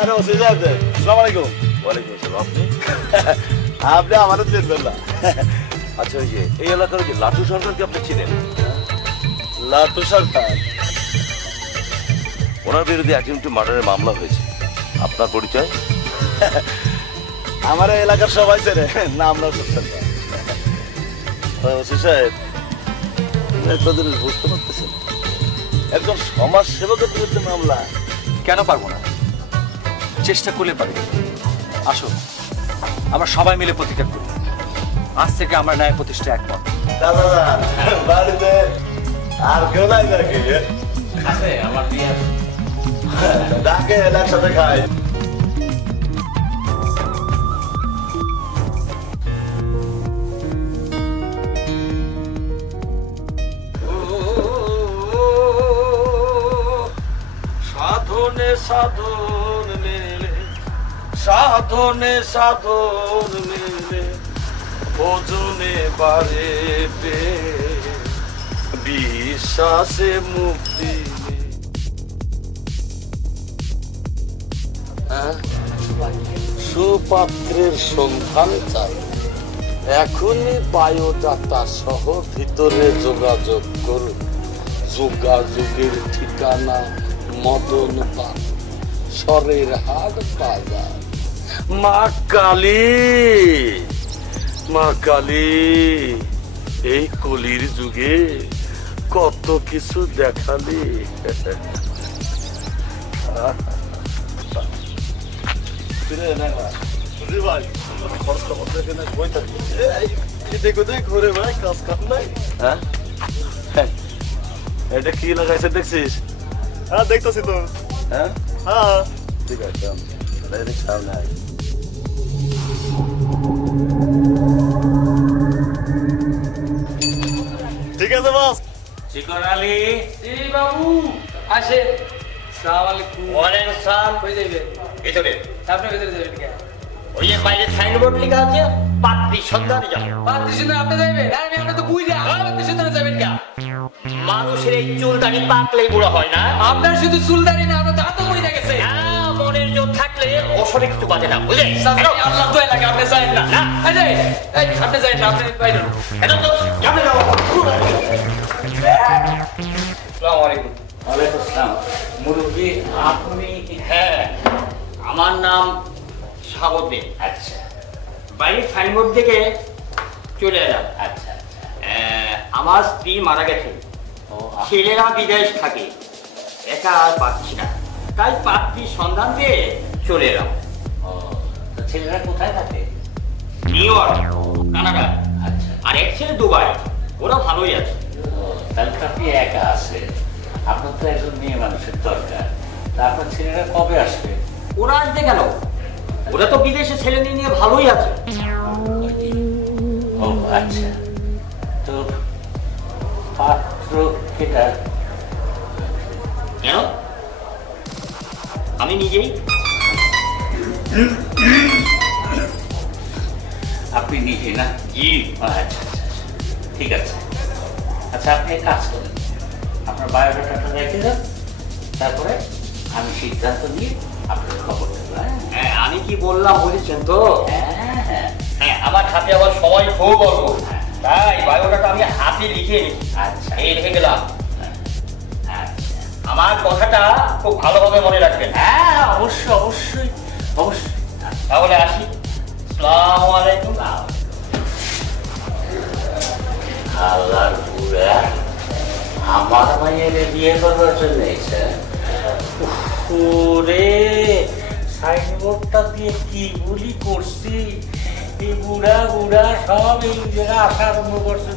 আরে ওসি সাহেব আসসালামু আলাইকুম। ওয়ালাইকুম আসসালাম। আপনি আমারও চিনবেন না। আচ্ছা ওই যে এই এলাকার যে লাটু সরকারকে আপনি চিনেন? লাটু সরকার? ওনার বিরুদ্ধে অ্যাটেম্পট মার্ডারের মামলা হয়েছে। আপনার পরিচয়? আমার এলাকার সবাই চেনে, নাম না সরকার। ওসি সাহেব কতদিন বুঝতে পারতেছেন একজন সমাজ সেবকের বিরুদ্ধে মামলা? কেন পারবো না? চেষ্টা করলে পারবো। আসো আমরা সবাই মিলে প্রতিকার করি। আজ থেকে আমরা ন্যায় প্রতিষ্ঠা একমত। দাদা বাড়িতে আর কেউ নাই নাকি? আছে, আমার বিয়ে আছে। ডাকে একসাথে খাই। সাধনে সাধন মেলে, সাধনে সাধন মেলে, ওজনে বাড়ে পে, বিশ্বাসে মুক্তি। সুপাত্রের সন্ধান চাই, এখনই বায়োডাটা সহ ভিতরে যোগাযোগ করুন। যোগাযোগের ঠিকানা মদন পান, সরের হাট বাজার। মা কালী, মা কালী, এই কলির যুগে কত কিছু দেখালি। এটা কি লাগাইছে দেখছিস? হ্যাঁ দেখতেছি তো। হ্যাঁ হ্যাঁ ঠিক আছে, সামনে আয়। ঠিক আছে বস। চিকন আলী। জি বাবু আসে। আসসালামু আলাইকুম। ওয়ালাইকুম আসসালাম। কই যাইবে? ভিতরে। আপনি ভিতরে যাবেন কে? ওই যে বাইরে সাইনবোর্ড লেখা আছে পাত্রী সন্ধানে যাও। পাত্রী সন্ধানে আপনি যাবেন? আরে আপনি তো বুঝা, পাত্রী সন্ধানে যাবেন কে? মানুষের এই চুল দাড়ি পাকলেই বুড়ো হয় না। আপনার শুধু চুলদারি না, আপনার দাঁতও পড়ে গেছে। মনের জোর থাকলে ওসরে কিছু বাজে না, বুঝলে? আল্লাহ দোয়া লাগে, আপনি যাবেন না। না। এই যে, এই আপনি যাবেন না, আপনি বাইরে। এটা তো যাবে না। আসসালামু আলাইকুম। ওয়ালাইকুম আসসালাম। মুরব্বি আপনি? হ্যাঁ, আমার নাম সাগরদে। আচ্ছা, বাইরে সাইনবোর্ড থেকে চলে এলাম। আচ্ছা, আমার স্ত্রী মারা গেছে, ছেলেরা বিদেশ থাকে, একা আর পাচ্ছি না, তাই পাত্রীর সন্ধান দিয়ে চলে এলাম। ছেলেরা কোথায় থাকে? New York, Canada. আচ্ছা, আর এক ছেলে দুবাই। ওরা ভালোই আছে। তাহলে তো আপনি একা আছেন, আপনার তো একজন মেয়ে মানুষের দরকার। তা আপনার ছেলেরা কবে আসবে? ওরা আসবে কেন? ওরা তো বিদেশে ছেলে নিয়ে ভালোই আছে। ও আচ্ছা, তো পাত্র কেটা? কেন? আমি নিজেই। আপনি নিজে না? জি। আচ্ছা আচ্ছা, ঠিক আছে। আচ্ছা, আপনি এক কাজ করেন, আপনার বায়োডাটাটা রেখে যান, তারপরে আমি সিদ্ধান্ত নিয়ে আপনার খবর দেবো। হ্যাঁ, আমি কি বললাম বুঝেছেন তো? হ্যাঁ হ্যাঁ, হ্যাঁ, আমার হাতে আবার সবাই খুব গল্প, তাই বায়োডাটা আমি হাতে লিখে নিই। আচ্ছা, এই লিখে গেলাম। আচ্ছা, আমার কথাটা খুব ভালোভাবে মনে রাখবেন। হ্যাঁ অবশ্যই অবশ্যই অবশ্যই। তাহলে আসি। আসসালামু আলাইকুম। আল্লাহর বুড়া আমার মায়ের বিয়ে করবার জন্য এসে ওরে সাইনবোর্ডটা দিয়ে কি বলি করছি, এই বুড়া বুড়া সব এই জায়গায় আসা আরম্ভ করছে।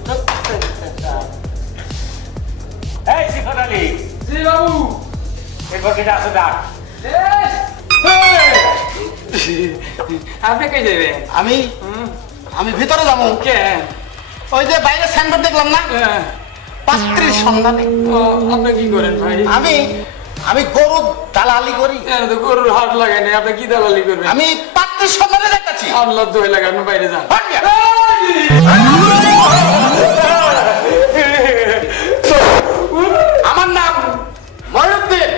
এই শিখন আলী। জি বাবু। এই ঘটিটা আছে ডাক। আপনি কই যাবেন? আমি ভিতরে যাবো। কে? ওই যে বাইরে সাইনবোর্ড দেখলাম না, পাত্রীর সন্ধানে। আপনি কি করেন ভাই? আমি গরু দালালি করি। তো গরুর হাট লাগাই নাই, আপনি কি দালালি করবেন? আমি পাত্রীর সন্ধানে যাচ্ছি। আল্লাহ দোয়া লাগে, আপনি বাইরে যান। আমার নাম ময়ূরউদ্দিন।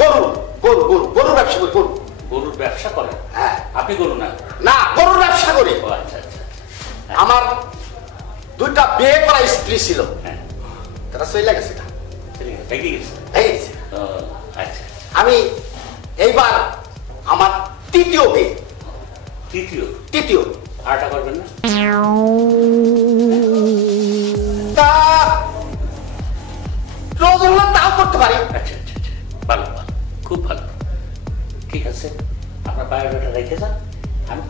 গরু গরু গরু গরু ব্যবসা করি। গরু গরুর ব্যবসা করেন? হ্যাঁ। আপনি গরু না? না, গরুর ব্যবসা করি। ও আচ্ছা আচ্ছা। আমার 2টা বিয়ে করা স্ত্রী ছিল, হ্যাঁ, তারা চলে গেছে। ঠিক আছে, ভেঙে গেছে। এই যে, ও আচ্ছা। আমি এইবার আমার তৃতীয় বিয়ে। তৃতীয় আরটা করবেন না? তা প্রয়োজন হলে তাও করতে পারি। আচ্ছা আচ্ছা আচ্ছা, ভালো ভালো, খুব ভালো। ঠিক আছে, আপনার বায়োডাটা রেখে যান। আমি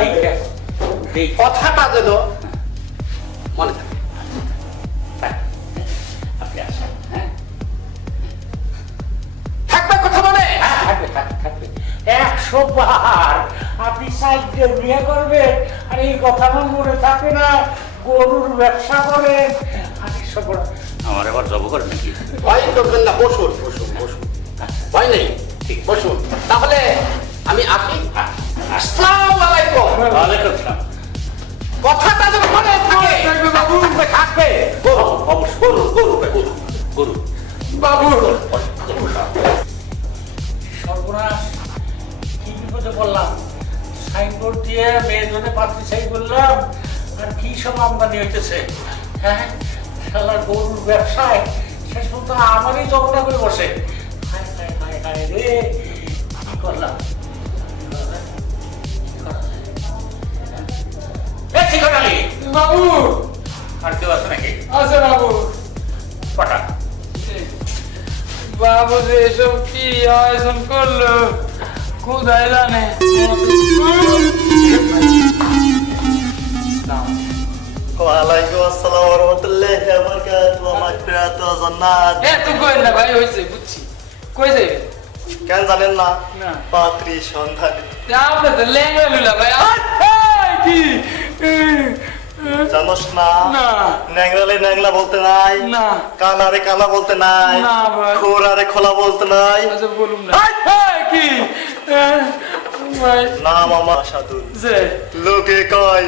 দেখে- কথাটা যেন মনে থাকে। থাক, আপনি আসেন। হ্যাঁ থাকবে কথা মনে? থাকবে থাকবে থাকবে 100 বার আপনি সাইডে বিয়ে করবেন আর এই কথা আমার মনে থাকবে না। গরুর ব্যবসা করেন আর এসব আমার এবার জব করে নাকি? ভয় করবেন না, বসুন বসুন বসুন, ভয় নেই, ঠিক। বসুন। তাহলে আমি আসি। আসসালামু আলাইকুম। ওয়ালাইকুম আসসালাম। কথাটা যেন মনে থাকে। থাকবে গরু, অবশ্যই গরু গরু গরু গরু বাবু, সর্বনাশ, কি বিপদে পড়লাম। সাইনবোর্ড দিয়ে মেয়ের জন্য পাত্রী চাই করলাম, আর কি সব আমদানি হইতেছে। হ্যাঁ, শালা গরুর ব্যবসায় শেষ পর্যন্ত আমারই ঝগড়া করে বসে। হায় হায় হায় হায় রে, কি করলাম? বাবু, আর কেউ আছে নাকি? আচ্ছা বাবু, কটা? বাবু যে এসব কি আয়োজন করলো কোথায় জানে। ওয়ালাইকুম আসসালাম ওয়া রাহমাতুল্লাহি ওয়া বারাকাতুহু ওয়া মাগফিরাতু ওয়া জান্নাত। তুই কই না ভাই, হয়েছে বুঝছি। কই যাবে? কেন জানেন না? না। পাত্রী সন্ধানী। আপনি তো লেঙ্গা লুলা ভাই। কি জানোস না? না। ন্যাংরালে ন্যাংলা বলতে নাই, না। কানারে কানা বলতে নাই, না ভাই। খোরারে খোলা বলতে নাই। আচ্ছা বলুন না। কি ভাই নাম আমার সাধুল। যে লোকে কয়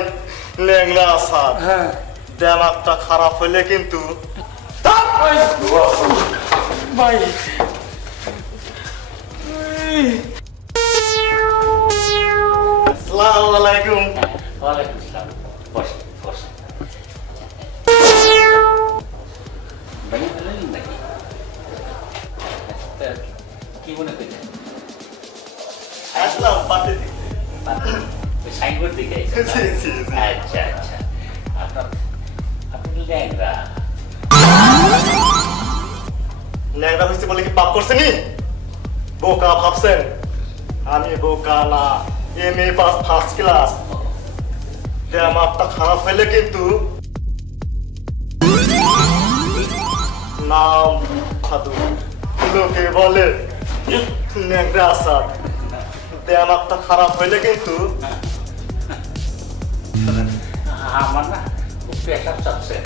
ন্যাংরা আসাদ। হ্যাঁ দেমাগটা খারাপ হইলে কিন্তু ভাই ভাই আসসালামু আলাইকুম। ওয়ালাইকুম আসসালাম। বসে বসে। ভেঙে ফেলেন নাকি? তা কি মনে করছেন? আসলাম পাত্রী দিতে। ওই সাইনবোর্ড দিকে জি, জি, জি। আচ্ছা আচ্ছা। আপনি ল্যাংরা। ন্যাংরা হয়েছে বলে কি পাপ করছেনি? বোকা ভাবছেন? আমি বোকা না, MA পাস ফার্স্ট ক্লাস। দেমাগটা খারাপ হইলে কিন্তু নাম সাধু, লোকে বলে ন্যাংরা আসাদ। দেমাগটা খারাপ হইলে কিন্তু আমার না খুব পেশাব চাচ্ছে,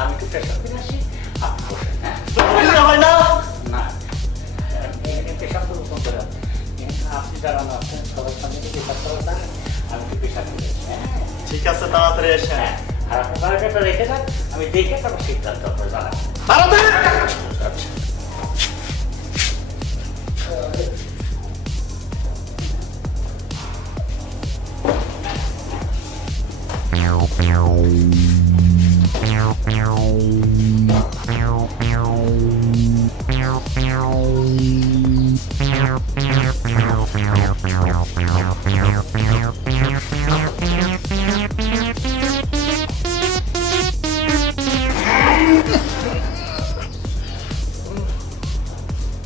আমি একটু পেশাব করে আসি। আপনি বসেন। হ্যাঁ বুঝতে হয় না। না, পেশাব করবো ফোন করে। আপনি দাঁড়ানো আছেন, সবার সামনে কি পেশাব করা যায়? আমি একটু পেশাব করে আসি। হ্যাঁ ঠিক আছে, তাড়াতাড়ি এসে। হ্যাঁ, আর আপনার বায়োডাটা রেখে যান, আমি দেখে তারপর সিদ্ধান্ত আপনার জানাবো। তাড়াতাড়ি। আচ্ছা।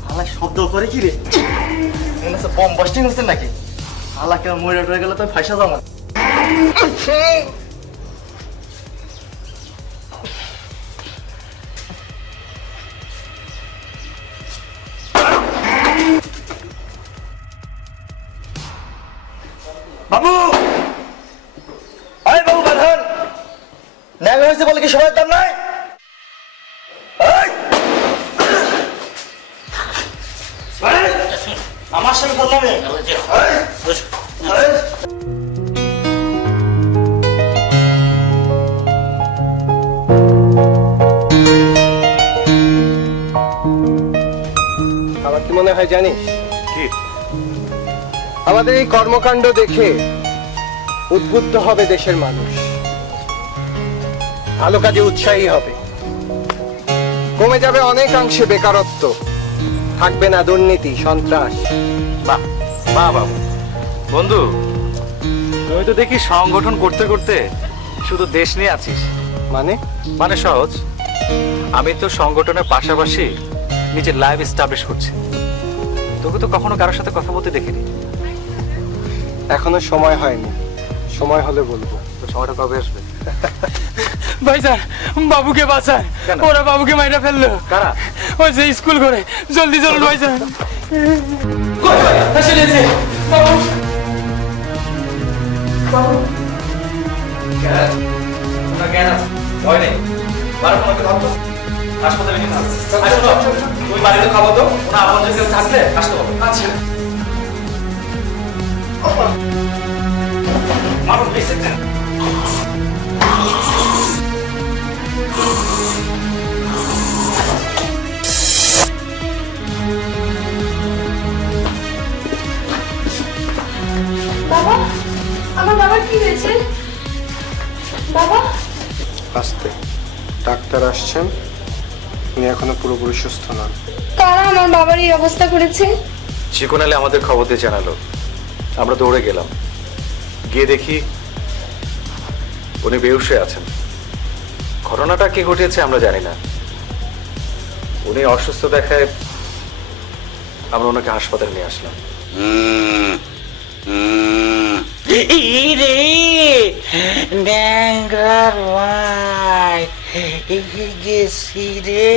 হালা শব্দ করে কি রে? মনে হচ্ছে বম বাস্টিং হচ্ছে নাকি? হালা কেউ মরে টরে গেলে তো ফাইসা যাবো। বাবু, আয় বাবু বাঁধান। ন্যাংরা হয়েছে বলে কি সবার দাম নাই? এই! আমার সঙ্গে বললাম আমার কি মনে হয় জানিস? কি? আমাদের এই কর্মকাণ্ড দেখে উদ্বুদ্ধ হবে দেশের মানুষ, ভালো কাজে উৎসাহী হবে, কমে যাবে অনেকাংশে বেকারত্ব, থাকবে না দুর্নীতি সন্ত্রাস। বাহ বাহ বাবু, বন্ধু তুমি তো দেখি সংগঠন করতে করতে শুধু দেশ নিয়ে আছিস। মানে সহজ, আমি তো সংগঠনের পাশাপাশি নিজের লাইফ এস্টাবলিশ করছি। তোকে তো কখনো কারোর সাথে কথা বলতে দেখিনি। এখনো সময় হয়নি, সময় হলে বলবো। তো সময়টা কবে আসবে? ভাইজান বাবুকে বাঁচান, ওরা বাবুকে মাইরা ফেললো। কারা? ওই যে স্কুল করে, জলদি চলুন ভাইজান। বাবু ভয় নেই, হাসপাতালে নিতে হবে। তুমি বাড়িতে খাবো তো, ওনার আপন কেউ থাকলে আসতে হবে। আচ্ছা মারুন বেঁচে দেন। বাবা, আমার বাবার কি হয়েছে? বাবা আস্তে, ডাক্তার আসছেন, উনি এখনো পুরোপুরি সুস্থ নন। কারা আমার বাবার এই অবস্থা করেছে? চিকন আলী আমাদের খবর দিয়ে জানালো, আমরা দৌড়ে গেলাম, গিয়ে দেখি উনি বেহুশ হয়ে আছেন। ঘটনাটা কে ঘটিয়েছে আমরা জানি না, উনি অসুস্থ দেখায় আমরা ওনাকে হাসপাতালে নিয়ে আসলাম। রে ড্যাংরার ভাই গেছি রে।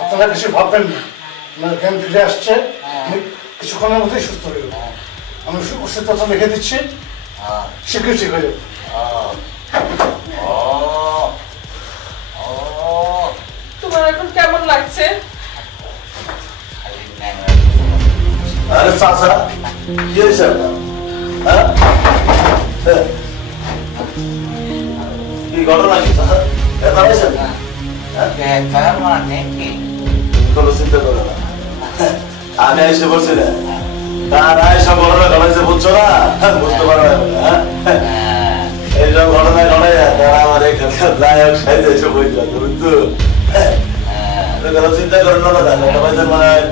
আপনারা কিছু ভাববেন না, আমার জ্ঞান ফিরে আসছে, আমি কিছুক্ষণের মধ্যেই সুস্থ হয়ে যাবো। আমি ওষুধপত্র লিখে দিচ্ছি, শীঘ্রই ঠিক হয়ে যাবে। তোমার এখন কেমন লাগছে? আরে চাচা, কি হয়েছে আপনার? হ্যাঁ? কি ঘটনা কি চাচা? ব্যথা হয়েছে না? কোনো চিন্তা করো না, আমি এসে বলছি না, তারা এসব ঘটনা ঘটাইছে বুঝছো না, বুঝতে পারো না। এইসব ঘটনা ঘটাই তারা আমার এখানকার নায়ক সাইজে এসে বলছিল, বুঝছো? কোনো চিন্তা করো না দাদা, এটা পাইছেন মনে হয়।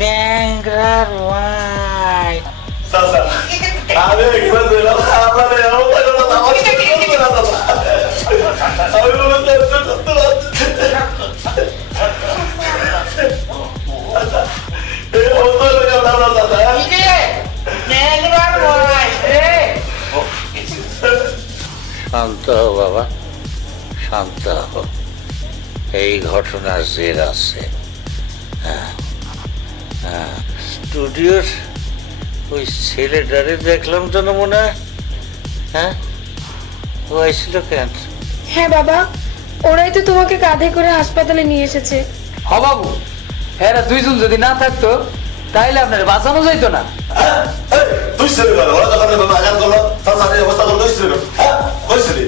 ড্যাংরার ভাই আমি একবার দিলাম, আমার এমনটা করো না, আমার সাথে করবে না দাদা। আমি বলতে করতে পারছি এই অবস্থা হলো কেমন আমার দাদা? শান্ত হো বাবা, শান্ত হো। এই ঘটনার জের আছে। স্টুডিওর ওই ছেলেটারে দেখলাম তো না মনে হয়। হ্যাঁ, ও আসছিল কেন? হ্যাঁ বাবা, ওরাই তো তোমাকে কাঁধে করে হাসপাতালে নিয়ে এসেছে। হ বাবু, এরা দুইজন যদি না থাকতো তাইলে আপনার বাঁচানো যাইতো না। তুই ছেলে করো, ওরা যখন আঘাত করলো চাচা এই অবস্থা করলো, তুই ছেলে করো। হ্যাঁ বলছিলি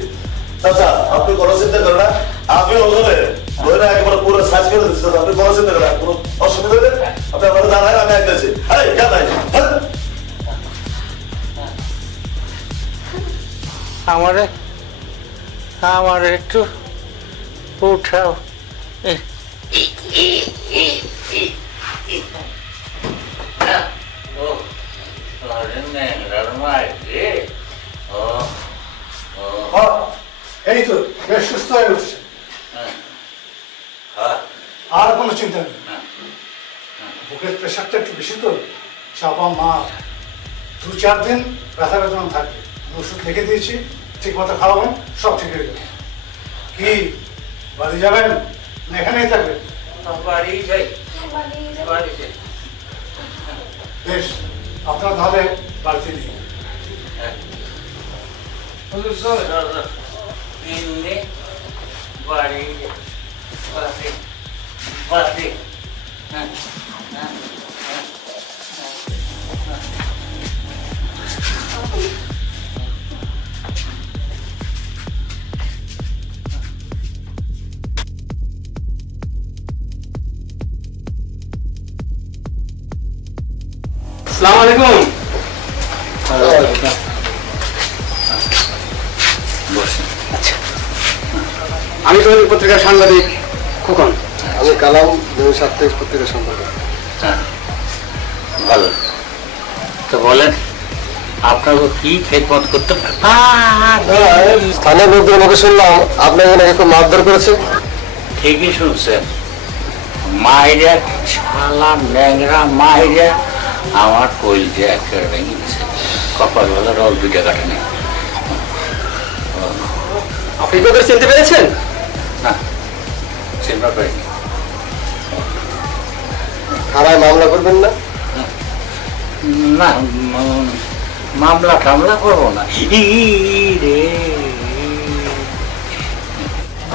চাচা, আপনি কোনো চিন্তা করেন না, আপনি ওখানে ধরে একেবারে পুরো সাইজ করে দিচ্ছি, আপনি কোনো চিন্তা করেন, কোনো অসুবিধা হলে আপনি আমার দাঁড়ায়, আমি একটাছি। আরে কেন নাই আমার একটু উঠাও। এই তো বেশ সুস্থ হয়ে উঠছে, আর কোনো চিন্তা নেই। বুকের প্রেশারটা একটু বেশি তো, চাপা মা 2-4 দিন ব্যথা বেদনা থাকবে। ওষুধ লিখে দিয়েছি, ঠিক মতো খাওয়াবেন, সব ঠিক হয়ে যাবে। কি বাড়ি যাবেন না এখানেই থাকবেন? বাড়ি যাই, বাড়ি যাই। বেশ, আপনারা তাহলে বাড়িতে নিয়ে বাড়ি বাড়ি বাড়ি। আসসালামু আলাইকুম। আমি দৈনিক পত্রিকার সাংবাদিক খোকন। আমি কালাম দৈনিক সাপ্তাহিক পত্রিকার সম্পাদক। ভালো, তো বলেন আপনাকে কি খেদমত করতে স্থানীয় লোকদের মুখে শুনলাম আপনাকে নাকি খুব মারধর করেছে। ঠিকই শুনছেন, মাইরা শালা ন্যাংরা মাইরা আমার কইলটা একেবারে ভেঙে গেছে, কপাল ভালো রল দুইটা কাটে নেই। আপনি কি ওদের চিনতে পেরেছেন? না, চিনতে পারিনি। থানায় মামলা করবেন না? না, মামলা টামলা করবো না।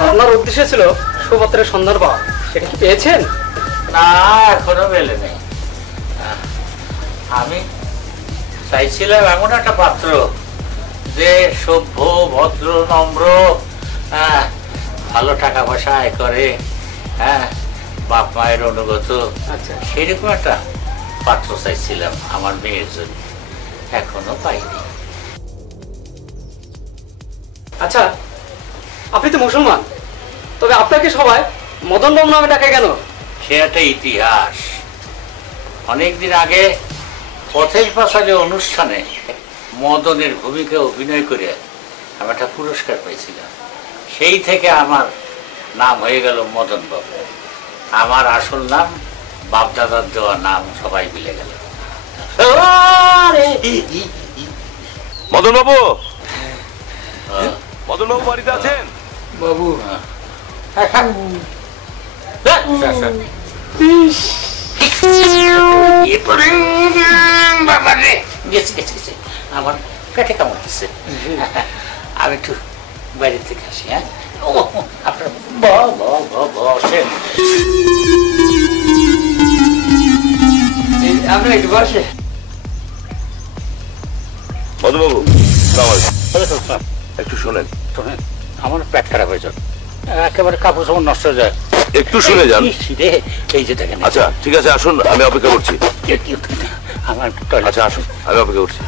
আপনার উদ্দেশ্য ছিল সুপত্রের সন্ধান পাওয়া, সেটা কি পেয়েছেন? না, এখনো মেলে নেই। আমি চাইছিলাম এমন একটা পাত্র যে সভ্য, ভদ্র, নম্র, ভালো টাকা পয়সা আয় করে, বাপ মায়ের অনুগত, সেরকম একটা পাত্র চাইছিলাম আমার মেয়ের জন্য, এখনো পাইনি। আচ্ছা, আপনি তো মুসলমান, তবে আপনাকে সবাই মদন বাবু নামে ডাকে কেন? সে একটা ইতিহাস। অনেকদিন আগে পথের পাঁচালী অনুষ্ঠানে মদনের ভূমিকা অভিনয় করে আমি একটা পুরস্কার পেয়েছিলাম। সেই থেকে আমার নাম হয়ে গেল মদন বাবু। আমার আসল নাম বাপদাদার দেওয়া নাম সবাই মিলে গেল। মদন বাবু, মদন বাবু বাড়িতে আছেন? বাবু আমার পেটে কামড়তেছে, আমি একটু বাইরে থেকে আসি। হ্যাঁ, আপনার বসেন। আপনি একটু বসে। মদন বাবু, একটু শোনেন। শোনেন, আমার পেট খারাপ হয়ে যাবে, একেবারে কাপড় সাপড় নষ্ট হয়ে যায়। একটু শুনে যান। এই যে দেখেন। আচ্ছা ঠিক আছে, আসুন, আমি অপেক্ষা করছি। আমার আচ্ছা আসুন, আমি অপেক্ষা করছি।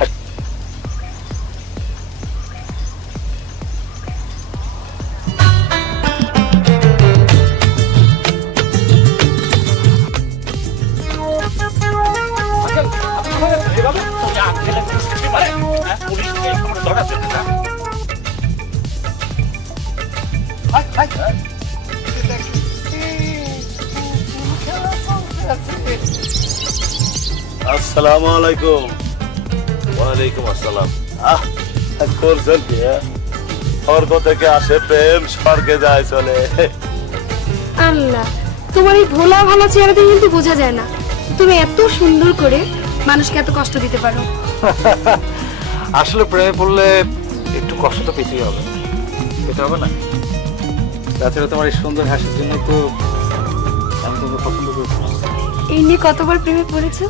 আসসালামু আলাইকুম। ওয়ালাইকুম আসসালাম। করছেন কি? স্বর্গ থেকে আসে প্রেম, স্বর্গে যায় চলে। আল্লাহ, তোমার এই ভোলা ভালো চেহারাতে কিন্তু বোঝা যায় না তুমি এত সুন্দর করে মানুষকে এত কষ্ট দিতে পারো। আসলে প্রেমে পড়লে একটু কষ্ট তো পেতেই হবে, পেতে হবে না? তাছাড়া তোমার এই সুন্দর হাসির জন্য তো আমি তোমাকে পছন্দ করেছি। এই নিয়ে কতবার প্রেমে পড়েছো?